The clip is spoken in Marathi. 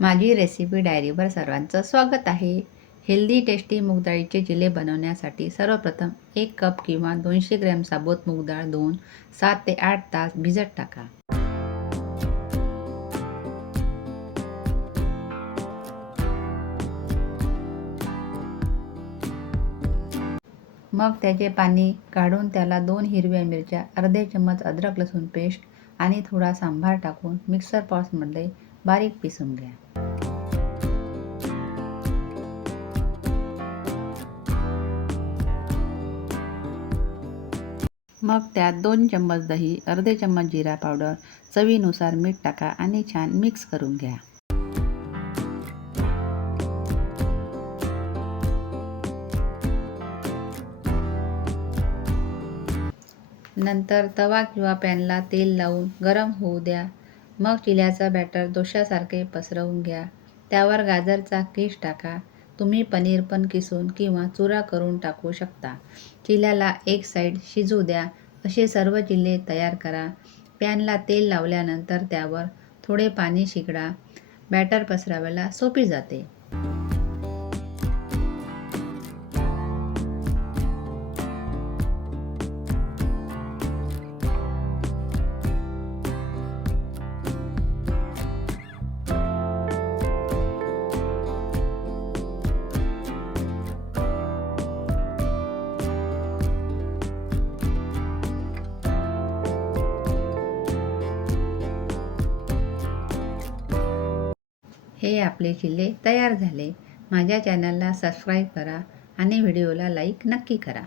माझी रेसिपी डायरीवर सर्वांचं स्वागत आहे. हेल्दी टेस्टी मूगडाळीचे चिले बनवण्यासाठी सर्वप्रथम 1 कप किंवा 200 ग्रॅम साबूत मूगडाळ धुवून 7 ते 8 तास भिजत टाका. मग त्याचे पाणी काढून त्याला 2 हिरव्या मिरच्या, अर्धे चम्मच अद्रक लसूण पेस्ट आणि थोडा सांबार टाकून मिक्सर पॉट्समध्ये बारीक पिसून घ्या. मग त्यात 2 चम्मच दही, अर्धे चम्मच जिरा पावडर, चवीनुसार मीठ टाका आणि छान मिक्स करून घ्या. नंतर तवा किंवा पॅनला तेल लावून गरम होऊ द्या. मग चिल्याचा बॅटर डोश्यासारखे पसरवून घ्या. त्यावर गाजरचा किस टाका. तुम्ही पनीर पण किसून किंवा चुरा करून टाकू शकता. चिल्याला एक साईड शिजू द्या. असे सर्व चिल्ले तयार करा. पॅनला तेल लावल्यानंतर त्यावर थोडे पाणी शिंपडा. बॅटर पसरवायला सोपी जाते. हे आपले चिल्ले तयार झाले. माझ्या चॅनलला सबस्क्राईब करा आणि व्हिडिओला लाईक नक्की करा.